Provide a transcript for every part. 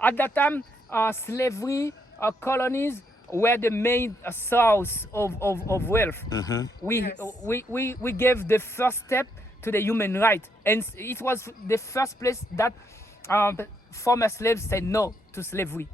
At that time, slavery colonies were the main source of wealth. We gave the first step to the human right, and it was the first place that former slaves said no to slavery.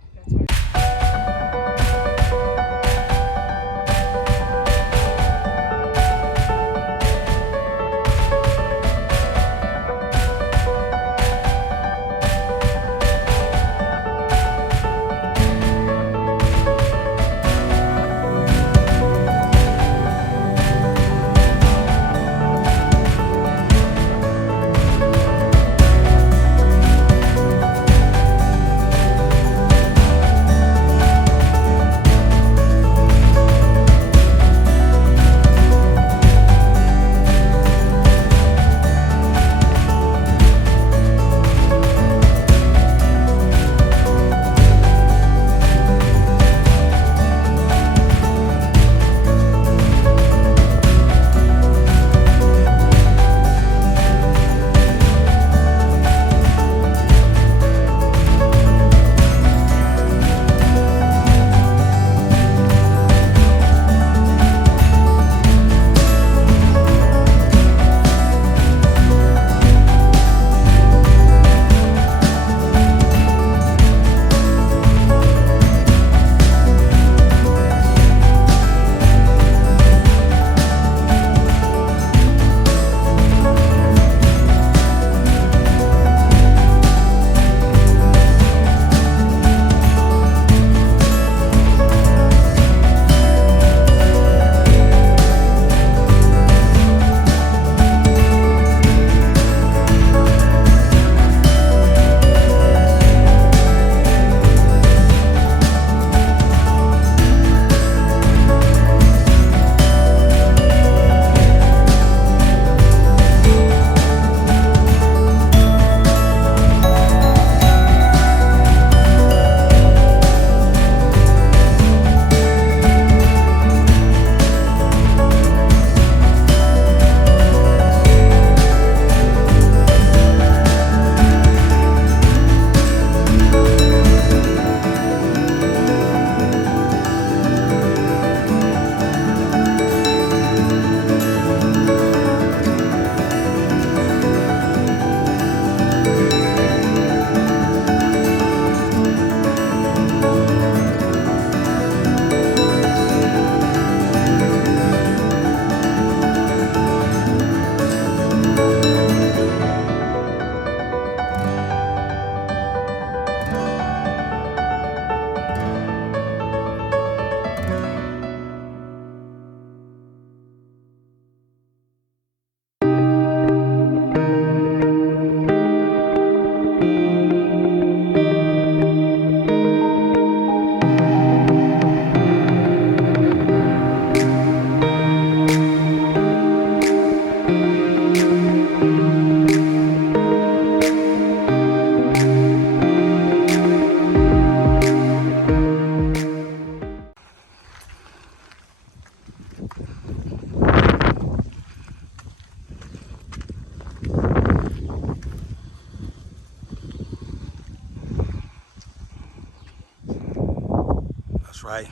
Right?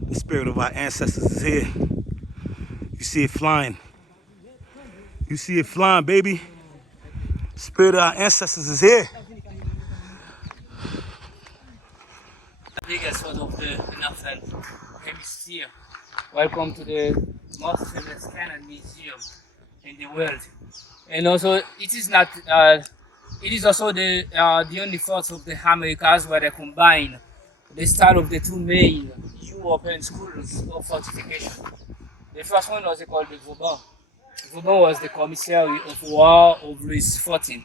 The spirit of our ancestors is here. You see it flying. You see it flying, baby. The spirit of our ancestors is here. The biggest one of the Northern Hemisphere. Welcome to the most famous cannon museum in the world. And also, it is not. It is also the only fort of the Americas where they combine the start of the two main European schools of fortification. The first one was called the Vauban. Vauban was the commissary of war of Louis XIV.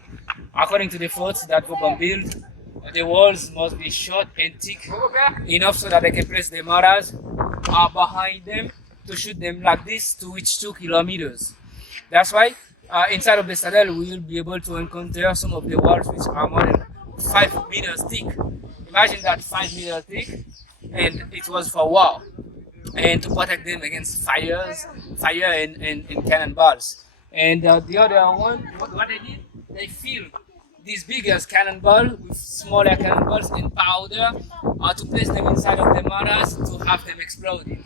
According to the forts that Vauban built, the walls must be short and thick enough so that they can place the mortars behind them to shoot them like this to reach 2 kilometers. That's why inside of the Citadel we will be able to encounter some of the walls which are more than 5 meters thick. Imagine that 5 meters thick, and it was for war and to protect them against fire and cannonballs. And the other one, what they did, they filled these bigger cannonball with smaller cannonballs and powder to place them inside of the mortars to have them exploded.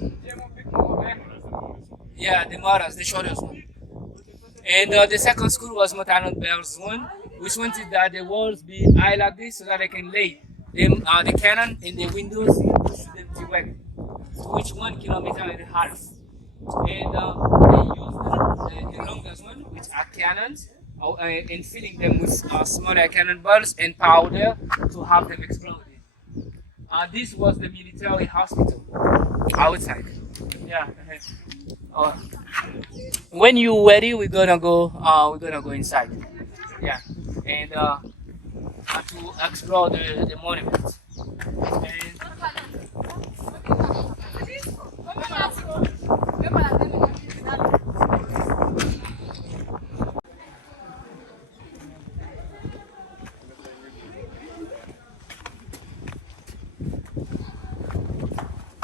Yeah, the mortars, the shortest one. And the second school was Motanon Bells one, which wanted that the walls be high like this so that they can lay them, the cannon in the windows to shoot them directly, which 1 kilometer and a half. And they used the longest one, which are cannons, and filling them with smaller cannonballs and powder to have them exploded. This was the military hospital outside. Yeah. Uh, when you're ready, we're gonna go. We're gonna go inside. Yeah, and to explore the monument. And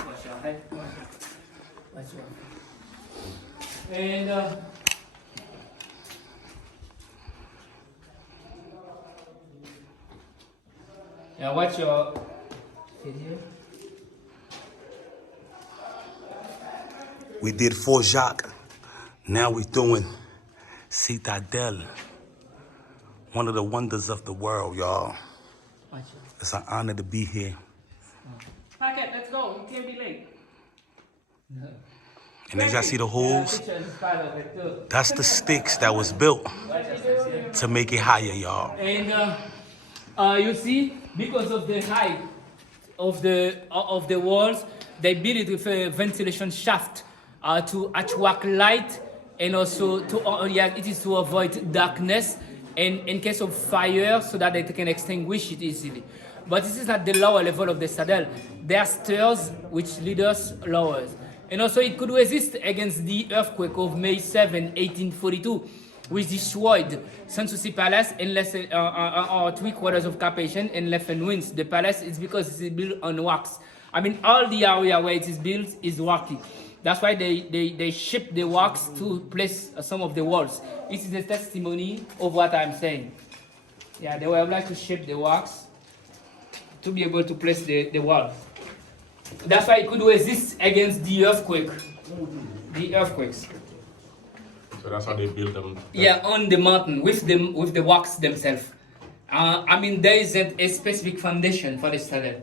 what's your head? What's your and yeah, what's your video? We did Fort Jacques. Now we're doing Citadel. One of the wonders of the world, y'all. It's an honor to be here. Packet, let's go. You can't be late. No. And as y'all see the holes, that's the sticks that was built to make it higher, y'all. And you see, because of the height of the walls, they built it with a ventilation shaft to attract light, and also to it is to avoid darkness and in case of fire, so that they can extinguish it easily. But this is at the lower level of the Citadel. There are stairs which lead us lower. And also it could resist against the earthquake of May 7, 1842, which destroyed Sanssouci Palace and less 3/4 of Cap-Haïtien and left in ruins. The palace is because it's built on rocks. I mean, all the area where it is built is rocky. That's why they ship the rocks to place some of the walls. It is a testimony of what I'm saying. Yeah, they were obliged to ship the rocks to be able to place the walls. That's why it could resist against the earthquake. The earthquakes. So that's how they build them. Yeah, on the mountain with the rocks themselves. I mean, there isn't a specific foundation for the Citadel.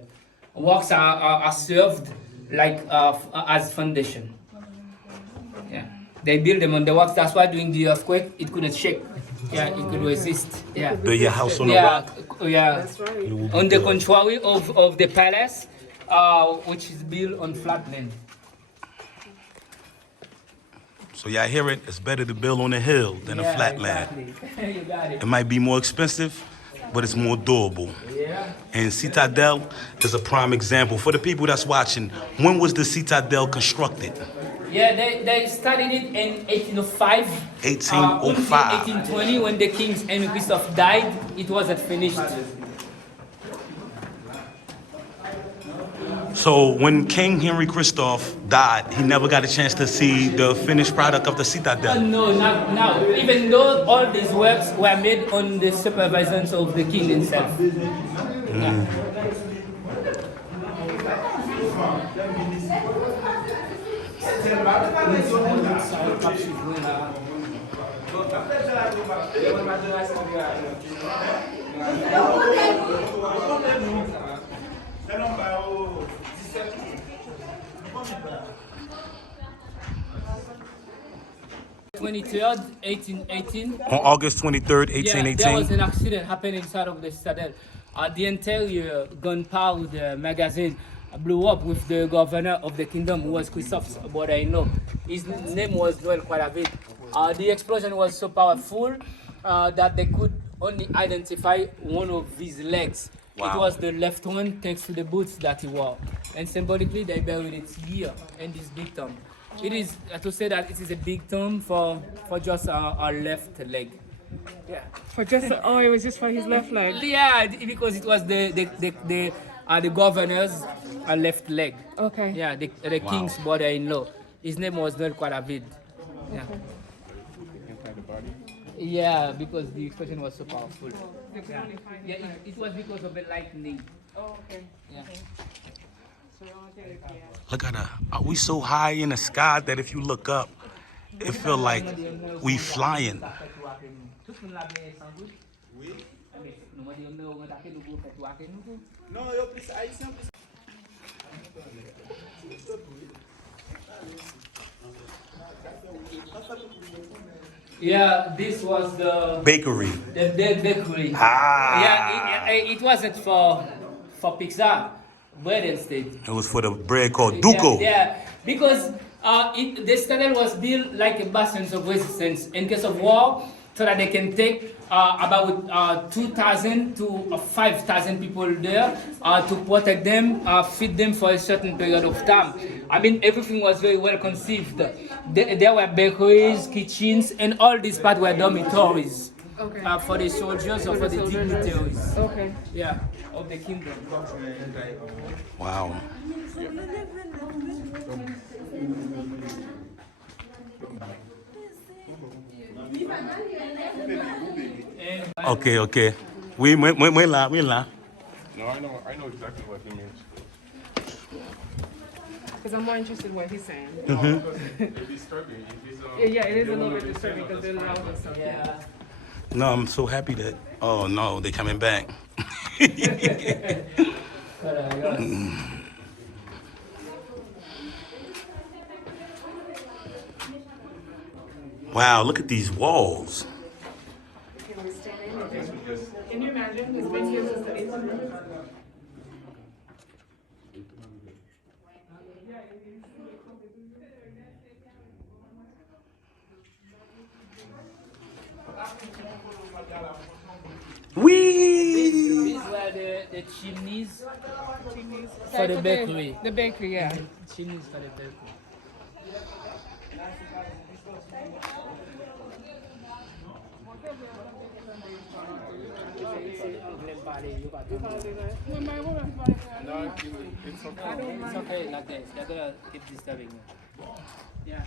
Rocks are served like as foundation. Yeah, they build them on the rocks. That's why during the earthquake it couldn't shake. Yeah, it could resist. Yeah. Build your house on the rock. Yeah. That's right. On the contrary of the palace, which is built on flat land. So y'all hear it? It's better to build on a hill than a flat land. Exactly. You got it. It might be more expensive, but it's more durable. Yeah. And Citadel is a prime example. For the people that's watching, when was the Citadel constructed? Yeah, they started it in 1805. 1805. Until 1820, when the King Henry Christophe died, it wasn't finished. So when King Henry Christophe died, he never got a chance to see the finished product of the Citadel. No, not now. Even though all these works were made on the supervision of the king himself. Yeah. (23rd, 1818). On August 23rd, Yeah, there was 1818. an accident happened inside of the Citadel. The interior gunpowder magazine blew up with the governor of the kingdom, who was Christophe's brother-in-law. His name was Noel Quadavid. The explosion was so powerful that they could only identify one of his legs. Wow. It was the left one, thanks to the boots that he wore. And symbolically, they buried it here in this big tomb. It is to say that it is a big tomb for just our left leg. Yeah. For just it was just for his left leg. Yeah, because it was the governor's left leg. Okay. Yeah, the king's brother-in-law. His name was Noel Quadavid. Yeah. Yeah, because the explosion was so powerful. They could only find Yeah, it. Like, it was because of the lightning. oh, okay. Yeah. So we only take it, yeah. Look at that. Are we so high in the sky that if you look up, it feel like we flying? Yeah, this was the Bakery. bakery. Ah. Yeah, it wasn't for pizza, bread instead. It was for the bread called Yeah, Duco. yeah, because the Citadel was built like a bastion of resistance in case of war, so that they can take about 2,000 to 5,000 people there to protect them, feed them for a certain period of time. I mean, everything was very well conceived. There were bakeries, kitchens, and all these parts were dormitories. Okay. For the soldiers or for the dignitaries. Okay. Yeah, of the kingdom. Wow. Okay, okay. We là. No, I know exactly what he means. Because I'm more interested in what he's saying. It's disturbing. Yeah, it is a little bit disturbing because they're loud and stuff. Yeah. No, I'm so happy that. Oh no, they coming back. Wow, look at these walls. Can you imagine? It's been here since the 1800s. Wee! These were the chimneys for the bakery. The bakery, yeah. Chimneys for the bakery. No, it's okay. It's okay like this. They're gonna keep disturbing you. Yeah.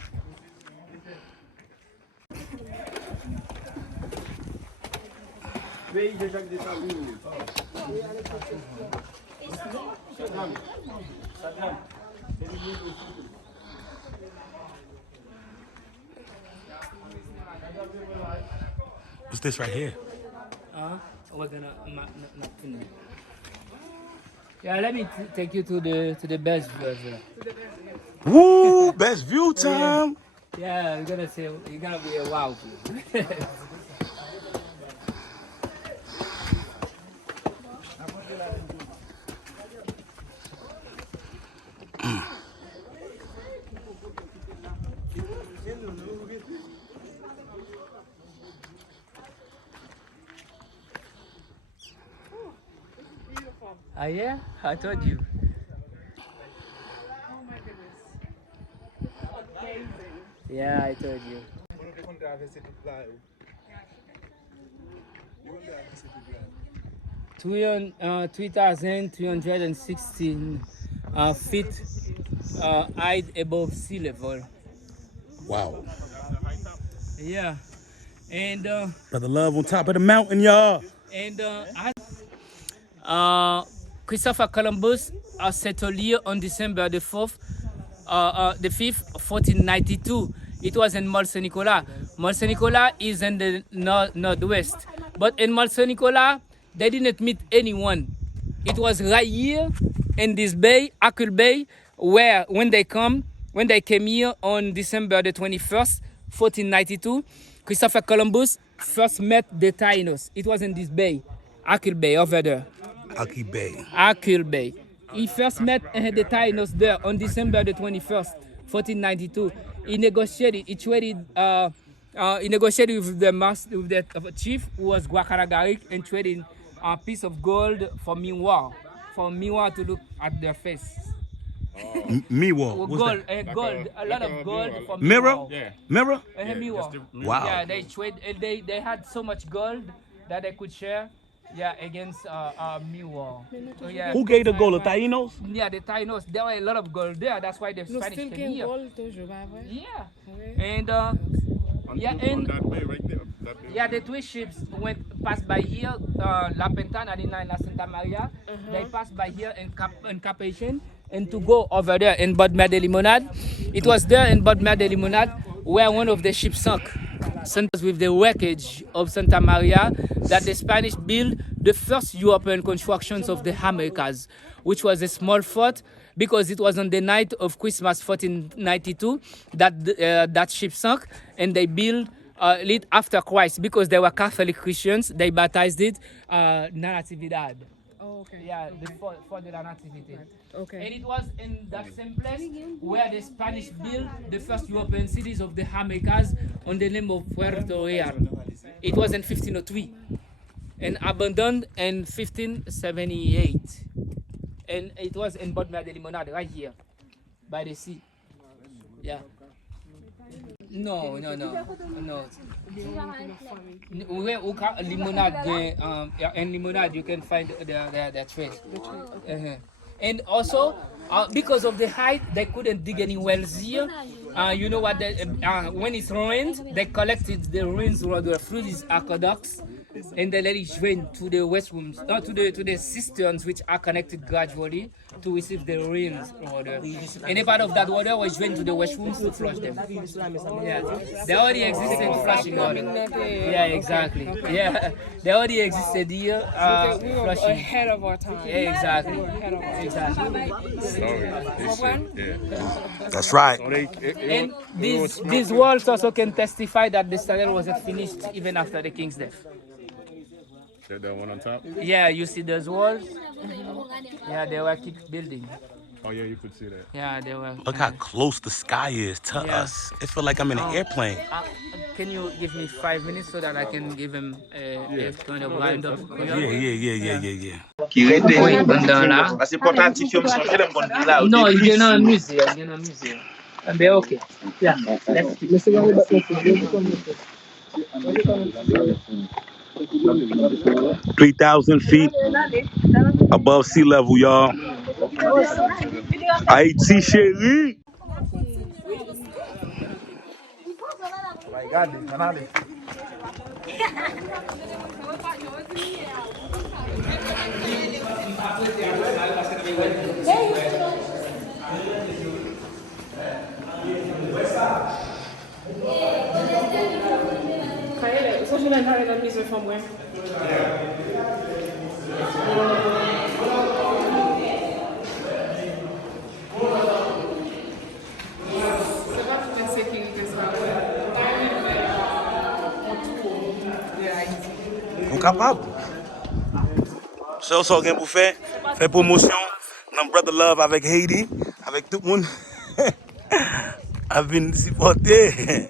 What's this right here? We're gonna not finish. Yeah, let me take you to the best version. Woo! Best view time. Yeah, you're gonna be a wow. Ah yeah, I told you. Oh my goodness. Amazing. Yeah, I told you. 3,316 feet height above sea level. Wow. Yeah, and Brother Love on top of the mountain, y'all. and Christopher Columbus settled here on December the 4th, the 5th, 1492. It was in Mont Saint Nicolas. Mont Saint Nicolas is in the northwest, but in Mont Saint Nicolas they didn't meet anyone. It was right here in this bay, Akul Bay, where when they came here on December the 21st, 1492, Christopher Columbus first met the Taínos. It was in this bay, Akul Bay over there. Aki Bay. Akul Bay. He first met the Taínos there on December the 21st, 1492. He negotiated. He negotiated with the chief, who was Guacaragaric, and traded a piece of gold for Miwa to look at their face. Miwa. Gold, What's that? gold, a lot of gold for Mirror? Miwa. Yeah. Mirror? Miwa. Wow. Yeah, they trade. They had so much gold that they could share. Yeah, against Miwa. So, yeah. Who gave the gold? The Taínos? Yeah, the Taínos. There were a lot of gold there. That's why the Nous Spanish still came getting here. gold toujours, pas vrai? Yeah. Okay. And Yeah, on and that bay right there. That bay yeah, the three ships passed by here, La Pentana and La Santa Maria. They passed by here in Cap Haitien, and to go over there in Bodmer de Limonade. It was there in Bodmer de Limonade where one of the ships sunk. With the wreckage of Santa Maria that the Spanish built the first European constructions of the Americas, which was a small fort because it was on the night of Christmas 1492 that that ship sunk, and they built it after Christ because they were Catholic Christians. They baptized it Natividad. Oh, okay. Yeah, for the Nativity. Okay. And it was in that same place where the Spanish built the first European cities of the Americas on the name of Puerto Real. It was in 1503 and abandoned in 1578. And it was in Bodmer de Limonade, right here, by the sea. Yeah. No. Limonade, in Limonade you can find the trace. And also, because of the height, they couldn't dig any wells here. You know what? When it rained, they collected the rainwater through these aqueducts, and they let it drain to the restrooms, to the cisterns, which are connected gradually to receive the rainwater. And a part of that water was drained to the restrooms to flush them. Yeah, they already existed flushing water. Yeah, exactly. Yeah, they already existed here We were flushing. ahead of our time. Yeah, exactly. story. This shit, yeah. That's right. So they, And these walls also can testify that the Citadel wasn't finished even after the king's death. that one on top. Yeah, you see those walls? Yeah, they were keep building. Oh yeah, you could see that. Yeah, they were. Look how close the sky is to us. It feel like I'm in an airplane. Can you give me 5 minutes so that I can give him a kind of roundup? Yeah. Ki rete, Oui, pendant là. ase portatif yo mson jele mkon di la ou No, de you're plis. not a museum. You're not a museum. Be okay. Yeah, let's keep. 3,000 feet above sea level, y'all. Haiti chérie. So je l'ai carré dans le musée from where? C'est pas toute la sécurité, ça. Ou capable. So gen pou fè promosyon nan Brother Love avec Haiti, avec tout le monde. A vin supporter.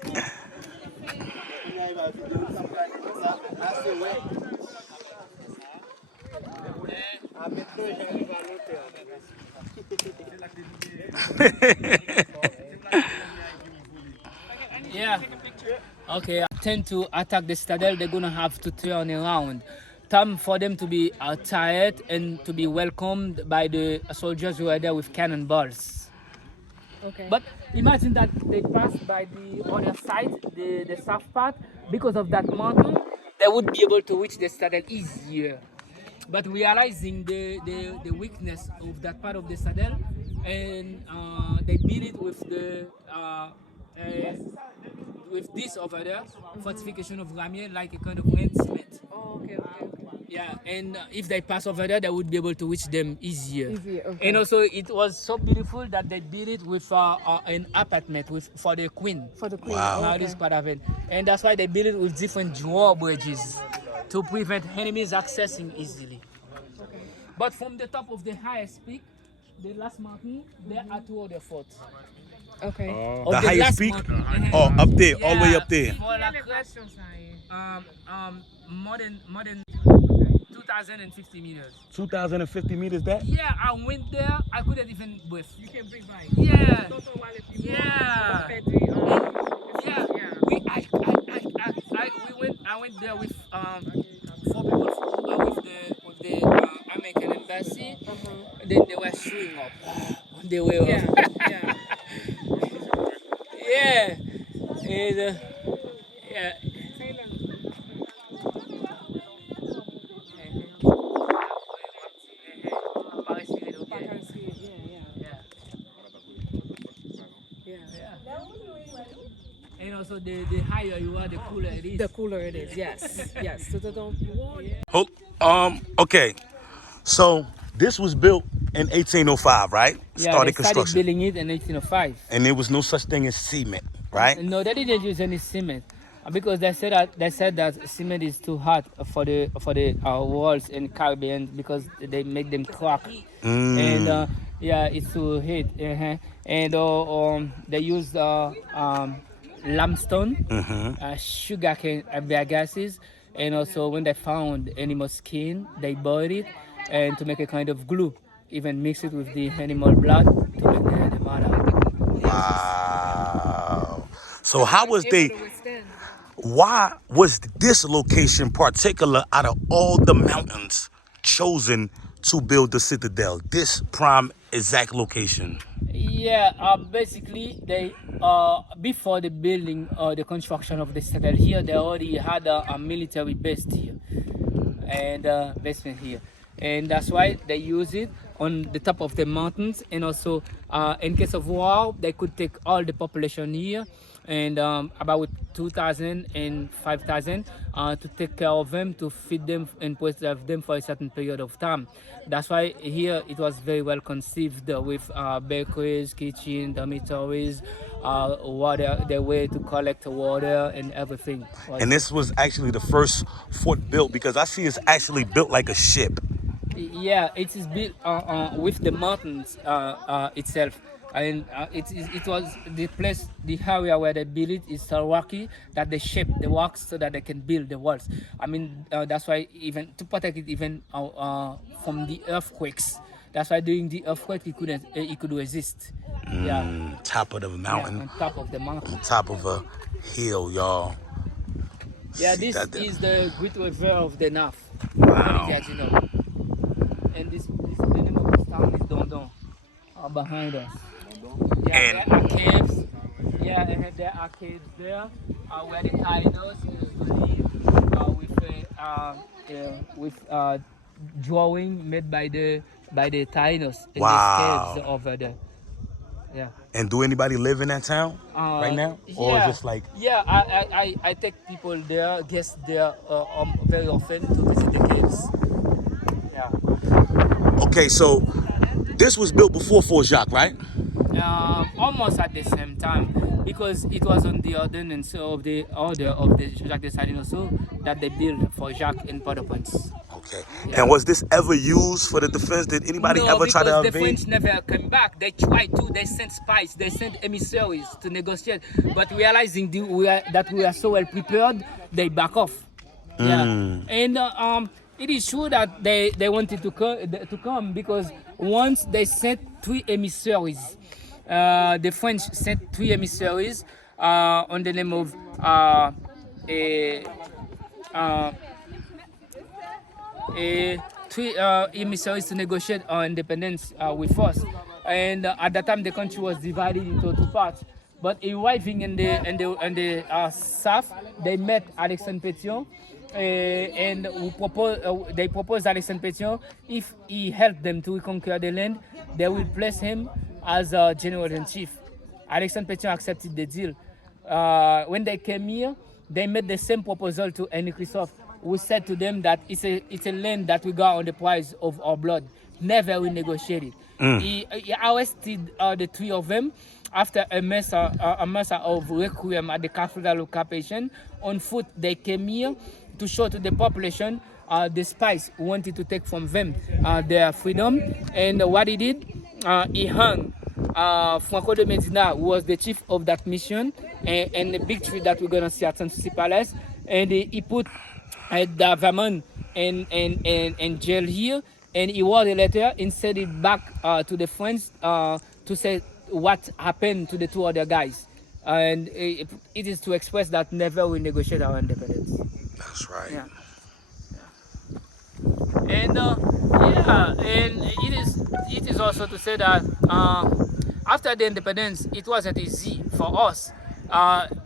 Yeah. Okay, I tend to attack the Citadel, they're gonna have to turn around. Time for them to be tired and to be welcomed by the soldiers who are there with cannonballs. Okay. But imagine that they passed by the other side, the south part, because of that mountain, they would be able to reach the Citadel easier. But realizing the weakness of that part of the Citadel, and they build it with this over there, fortification of Ramier, like a kind of enhancement. Oh, okay. Yeah, and if they pass over there, they would be able to reach them easier. Okay. And also, it was so beautiful that they built it with an apartment for the queen. For the queen. Wow. Now this part of it, and that's why they built it with different drawbridges to prevent enemies accessing easily. Okay. But from the top of the highest peak, the last mountain, there are two other forts. Okay. Of The highest last peak? mountain. Oh, up there, all the way up there. For la crest, more than 2,050 meters. 2,050 meters that? Yeah, I went there. I couldn't even breathe. You can breathe by. Yeah. Yeah. Yeah. I went there with 4 people with the American embassy. Then they were showing up on the way off. Yeah. Yeah. And And also the higher you are, the cooler it is. The cooler it is. Yes. Yes. So they don't want. Okay. So this was built in 1805, right? Yeah, they Started started construction. building it in 1805. And there was no such thing as cement, right? No, they didn't use any cement because they said that cement is too hot for the walls in Caribbean because they make them crack. And yeah, it's too heat. And they used limestone, sugarcane gases, and also when they found animal skin, they boiled it and to make a kind of glue. Even mix it with the animal blood to make the mother. Wow. So how was Able they? to withstand. Why was this location particular out of all the mountains chosen to build the Citadel? This prime exact location. Yeah, basically they before the building or the construction of the citadel here, they already had a military base here and basement here, and that's why they use it on the top of the mountains, and also in case of war, they could take all the population here and about 2,000 and 5,000 to take care of them, to feed them and preserve them for a certain period of time. That's why here it was very well conceived with bakeries, kitchen, dormitories, water, the way to collect water and everything. And this was actually the first fort built because I see it's actually built like a ship. Yeah, it is built with the mountains itself. And it was the place, the area where they build it is so rocky that they shape the rocks so that they can build the walls. I mean, that's why even to protect it even from the earthquakes. That's why during the earthquake it could resist. Yeah, Top of the mountain, on top of the mountain. on top of a hill, y'all. Yeah, See this that there? is the Great River of the North. Wow. And the name of this town is Dondon, behind us. Yeah, And- there are caves. Yeah, and there are caves there where the Taínos used to live with drawing made by the Taínos in Wow. these caves over there. Yeah. And do anybody live in that town right now? Or Yeah. is just like, Yeah, I take people there, guests there very often to visit the caves. Yeah. okay, so this was built before Fort Jacques, right? Almost at the same time, because it was on the ordinance of the order of the Jacques de Sardine also that they built for Jacques in Port-au-Prince. Okay. Yeah. And was this ever used for the defense? Did anybody No, ever try to because the invade? French never came back. They tried to. They sent spies. They sent emissaries to negotiate. But realizing that we are so well prepared, they back off. Yeah. And it is true that they wanted to come because once they sent 3 emissaries. The French sent 3 emissaries on the name of three emissaries to negotiate our independence with us. And at that time, the country was divided into 2 parts. But arriving in the south, they met Alexandre Pétion, and they proposed Alexandre Pétion, if he helped them to reconquer the land, they will place him as a general-in-chief. Alexandre Pétion accepted the deal. When they came here, they made the same proposal to Henry Christophe, who said to them that it's a land that we got on the price of our blood. Never renegotiated. He arrested the 3 of them after a mess of requiem at the cathedral of Carpathian. On foot, they came here to show to the population the spies who wanted to take from them their freedom. And what he did, he hung Franco de Medina, who was the chief of that mission, and the big tree that we're going to see at Sanssouci Palace. And he put the Vaman in jail here, and he wrote a letter and sent it back to the French to say what happened to the 2 other guys. And it is to express that never we negotiate our independence. That's right. Yeah. And and it is also to say that after the independence, it wasn't easy for us.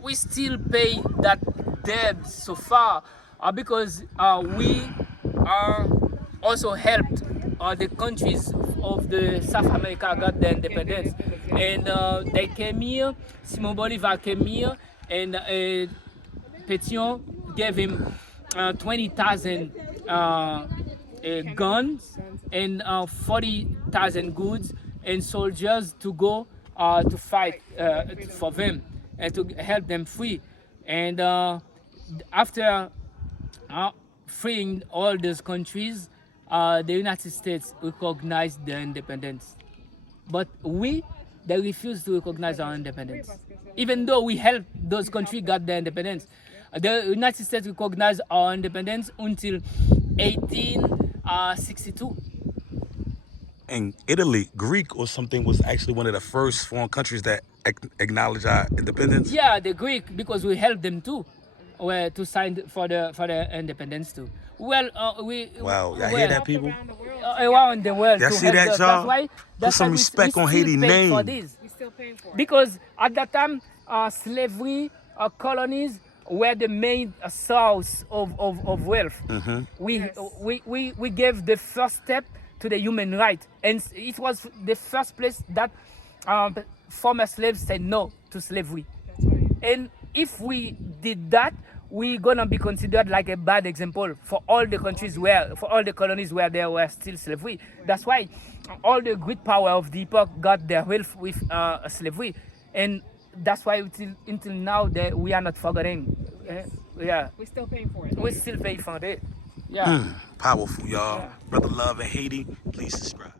We still pay that debt so far because we also helped the countries of the South America got their independence, and they came here. Simon Bolivar came here and Petion gave him 20,000 guns and 40,000 goods and soldiers to go to fight for them and to help them free. And after freeing all those countries, the United States recognized their independence. But they refuse to recognize our independence. Even though we helped those countries got their independence. The United States recognized our independence until 1862. And Italy, Greek or something, was actually one of the first foreign countries that acknowledged our independence. Yeah, the Greek, because we helped them too, to sign for the independence too. Well, Wow, y'all hear that, people? Around the world. Y'all to see help that, us. y'all? Put some we respect on still Haiti's pay name. for this. We're still paying for it. Because at that time, slavery colonies were the main source of wealth. We gave the first step to the human right, and it was the first place that former slaves said no to slavery. And if we did that, we're gonna be considered like a bad example for all the countries for all the colonies where there were still slavery. That's why all the great power of the epoch got their wealth with slavery, and that's why until now we are not forgetting. Yeah, We're still paying for it. we still pay for it. Yeah. Powerful, y'all. Yeah. Brother Love in Haiti, please subscribe.